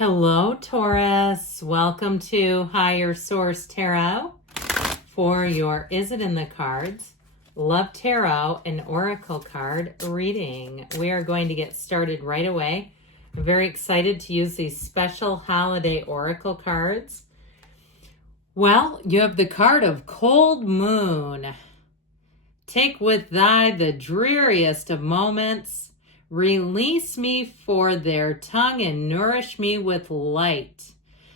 Hello, Taurus. Welcome to Higher Source Tarot for your Is It in the Cards? Love Tarot and Oracle card reading. We are going to get started right away. I'm very excited to use these special holiday Oracle cards. Well, you have the card of Cold Moon. Take with thy the dreariest of moments. Release me for their tongue and nourish me with light.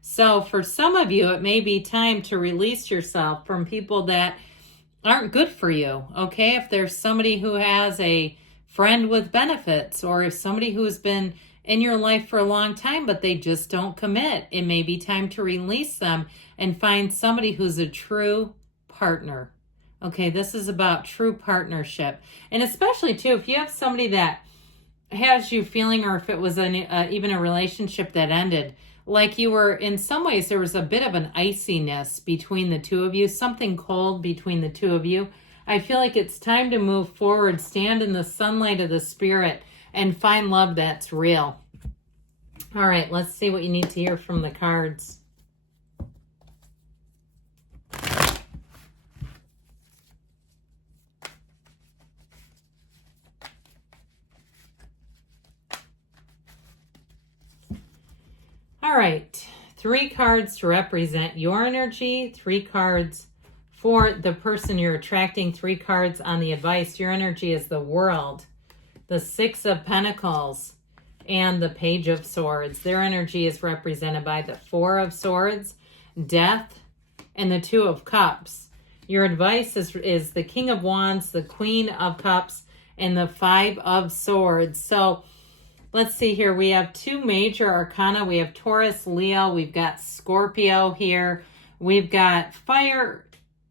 So for some of you, it may be time to release yourself from people that aren't good for you, okay? If there's somebody who has a friend with benefits, or if somebody who's been in your life for a long time, but they just don't commit, it may be time to release them and find somebody who's a true partner. Okay, this is about true partnership. And especially too, if you have somebody that has you feeling, or if it was even a relationship that ended, like you were, in some ways, there was a bit of an iciness between the two of you, something cold between the two of you. I feel like it's time to move forward, stand in the sunlight of the spirit, and find love that's real. All right, let's see what you need to hear from the cards. All right, 3 cards to represent your energy, 3 cards for the person you're attracting, 3 cards on the advice. Your energy is the World, the 6 of Pentacles, and the Page of Swords. Their energy is represented by the 4 of Swords, Death, and the 2 of Cups. Your advice is the King of Wands, the Queen of Cups, and the 5 of Swords. So let's see here. We have 2 major arcana. We have Taurus, Leo. We've got Scorpio here. We've got fire.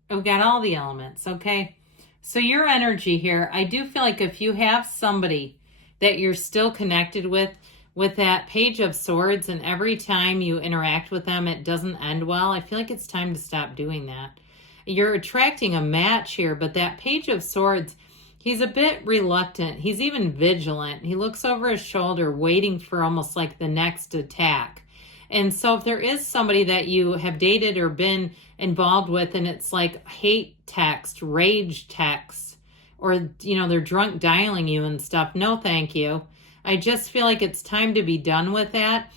We've got all the elements, okay? So your energy here, I do feel like if you have somebody that you're still connected with that Page of Swords, and every time you interact with them, it doesn't end well, I feel like it's time to stop doing that. You're attracting a match here, but that Page of Swords, he's a bit reluctant. He's even vigilant. He looks over his shoulder, waiting for almost like the next attack. And so if there is somebody that you have dated or been involved with, and it's like hate text, rage text, or, you know, they're drunk dialing you and stuff, no thank you. I just feel like it's time to be done with that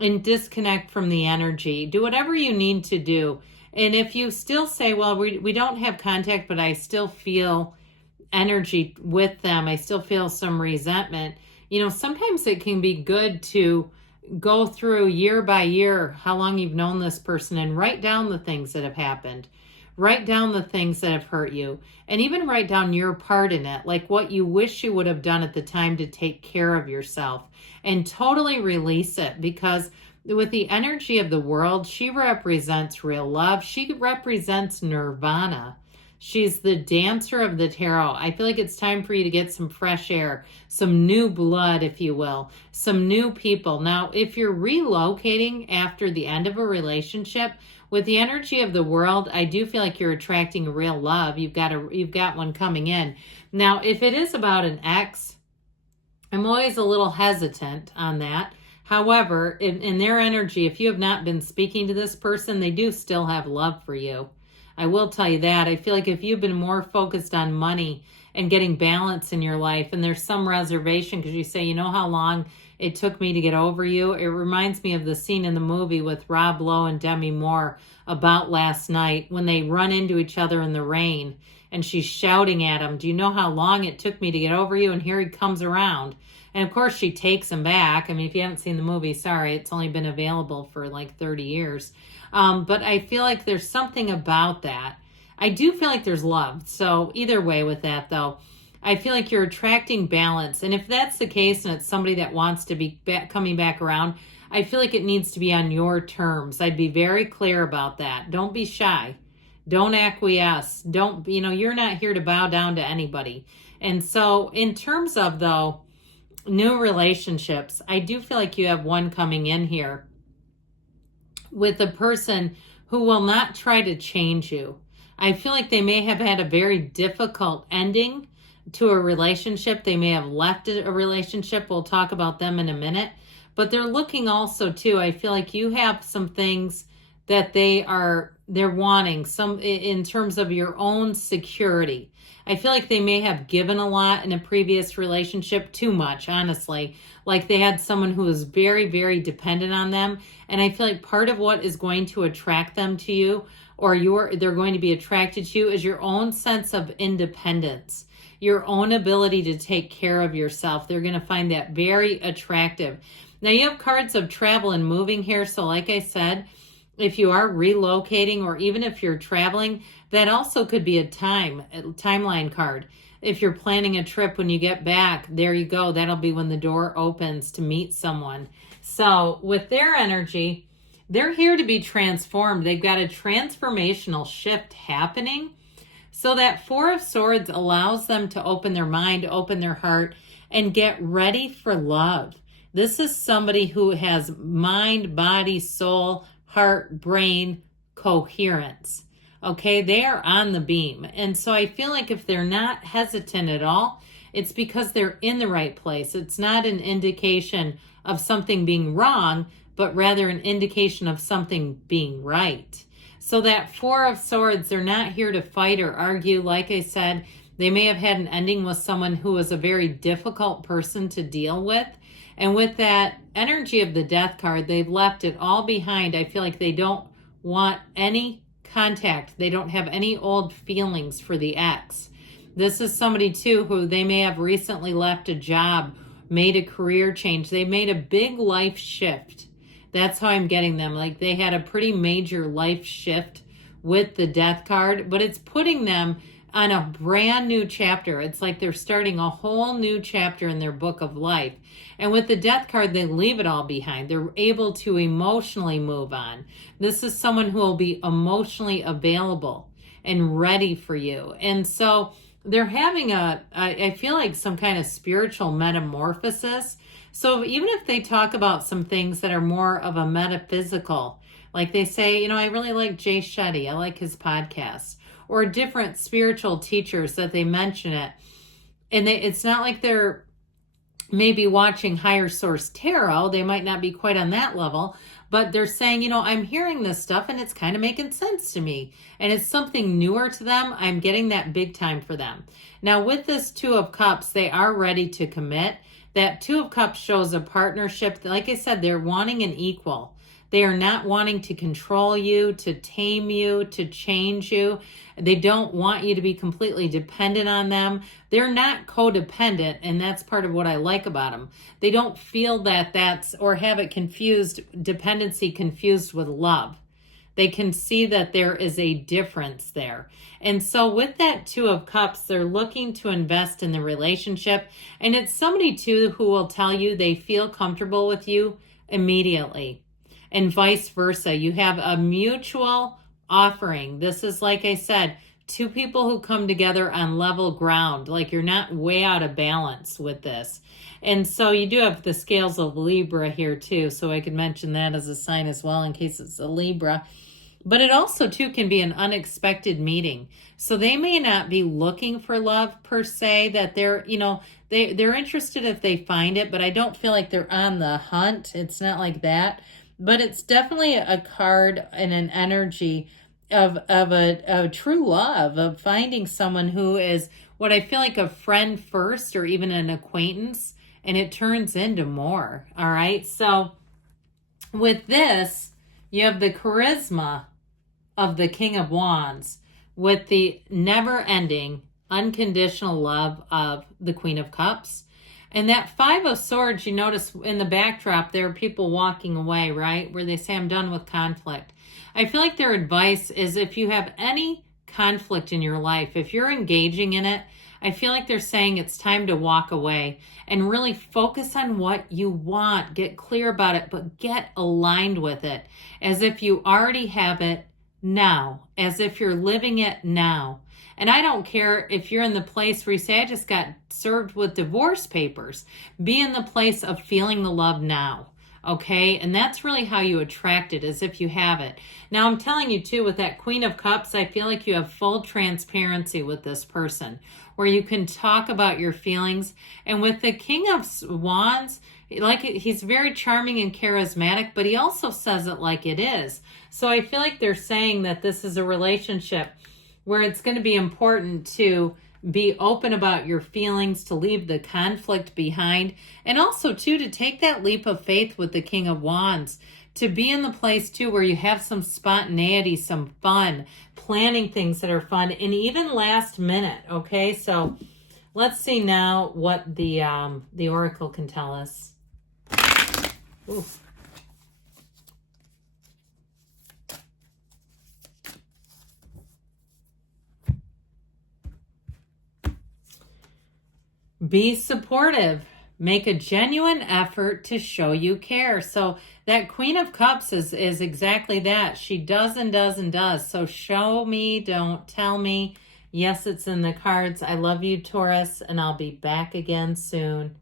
and disconnect from the energy. Do whatever you need to do. And if you still say, well, we don't have contact, but I still feel energy with them, I still feel some resentment, you know, sometimes it can be good to go through year by year how long you've known this person and write down the things that have happened, write down the things that have hurt you, and even write down your part in it, like what you wish you would have done at the time to take care of yourself, and totally release it. Because with the energy of the World, she represents real love. She represents nirvana. She's the dancer of the tarot. I feel like it's time for you to get some fresh air, some new blood, if you will, some new people. Now, if you're relocating after the end of a relationship, with the energy of the World, I do feel like you're attracting real love. You've got one coming in. Now, if it is about an ex, I'm always a little hesitant on that. However, in their energy, if you have not been speaking to this person, they do still have love for you. I will tell you that. I feel like if you've been more focused on money and getting balance in your life, and there's some reservation because you say, you know how long it took me to get over you? It reminds me of the scene in the movie with Rob Lowe and Demi Moore about last night when they run into each other in the rain and she's shouting at him, do you know how long it took me to get over you? And here he comes around. And of course she takes him back. I mean, if you haven't seen the movie, sorry, it's only been available for like 30 years. But I feel like there's something about that. I do feel like there's love. So either way with that, though, I feel like you're attracting balance. And if that's the case and it's somebody that wants to be coming back around, I feel like it needs to be on your terms. I'd be very clear about that. Don't be shy. Don't acquiesce. Don't, you know, you're not here to bow down to anybody. And so in terms of, though, new relationships, I do feel like you have one coming in here with a person who will not try to change you. I feel like they may have had a very difficult ending, to a relationship. They may have left a relationship. We'll talk about them in a minute. But they're looking also too, I feel like you have some things that they're wanting, some in terms of your own security. I feel like they may have given a lot in a previous relationship, too much, honestly. Like they had someone who was very, very dependent on them. And I feel like part of what is going to attract them to you, or they're going to be attracted to you, is your own sense of independence, your own ability to take care of yourself. They're going to find that very attractive. Now you have cards of travel and moving here. So like I said, if you are relocating, or even if you're traveling, that also could be a timeline card. If you're planning a trip, when you get back, there you go. That'll be when the door opens to meet someone. So with their energy, they're here to be transformed. They've got a transformational shift happening. So that Four of Swords allows them to open their mind, open their heart, and get ready for love. This is somebody who has mind, body, soul, heart, brain, coherence. Okay, they are on the beam. And so I feel like if they're not hesitant at all, it's because they're in the right place. It's not an indication of something being wrong, but rather an indication of something being right. So that Four of Swords, they're not here to fight or argue. Like I said, they may have had an ending with someone who was a very difficult person to deal with. And with that energy of the Death card, they've left it all behind. I feel like they don't want any contact. They don't have any old feelings for the ex. This is somebody too who they may have recently left a job, made a career change. They made a big life shift. That's how I'm getting them. Like they had a pretty major life shift with the Death card, but it's putting them on a brand new chapter. It's like they're starting a whole new chapter in their book of life. And with the Death card, they leave it all behind. They're able to emotionally move on. This is someone who will be emotionally available and ready for you. And so they're having I feel like some kind of spiritual metamorphosis. So even if they talk about some things that are more of a metaphysical, like they say, I really like Jay Shetty. I like his podcast. Or different spiritual teachers that they mention it. And it's not like they're maybe watching Higher Source Tarot. They might not be quite on that level, but they're saying, I'm hearing this stuff and it's kind of making sense to me. And it's something newer to them. I'm getting that big time for them. Now with this Two of Cups, they are ready to commit. That Two of Cups shows a partnership. Like I said, they're wanting an equal. They are not wanting to control you, to tame you, to change you. They don't want you to be completely dependent on them. They're not codependent, and that's part of what I like about them. They don't feel or have it confused, dependency confused with love. They can see that there is a difference there. And so with that Two of Cups, they're looking to invest in the relationship. And it's somebody too who will tell you they feel comfortable with you immediately. And vice versa. You have a mutual offering. This is, like I said, two people who come together on level ground. Like you're not way out of balance with this. And so you do have the scales of Libra here too. So I could mention that as a sign as well in case it's a Libra. But it also too can be an unexpected meeting. So they may not be looking for love per se, that they're interested if they find it, but I don't feel like they're on the hunt. It's not like that. But it's definitely a card and an energy of a true love, of finding someone who is what I feel like a friend first, or even an acquaintance, and it turns into more. All right. So with this, you have the charisma of the King of Wands with the never-ending, unconditional love of the Queen of Cups. And that Five of Swords, you notice in the backdrop, there are people walking away, right? Where they say, I'm done with conflict. I feel like their advice is if you have any conflict in your life, if you're engaging in it, I feel like they're saying it's time to walk away and really focus on what you want. Get clear about it, but get aligned with it as if you already have it now, as if you're living it now. And I don't care if you're in the place where you say, I just got served with divorce papers. Be in the place of feeling the love now. Okay, and that's really how you attract it, as if you have it. Now, I'm telling you too, with that Queen of Cups, I feel like you have full transparency with this person, where you can talk about your feelings. And with the King of Wands, like, he's very charming and charismatic, but he also says it like it is. So I feel like they're saying that this is a relationship where it's going to be important to be open about your feelings, to leave the conflict behind, and also too to take that leap of faith with the King of Wands, to be in the place too where you have some spontaneity, some fun, planning things that are fun, and even last minute. Okay, so let's see now what the Oracle can tell us. Ooh. Be supportive. Make a genuine effort to show you care. So that Queen of Cups is exactly that. She does and does and does. So show me, don't tell me. Yes, it's in the cards. I love you, Taurus, and I'll be back again soon.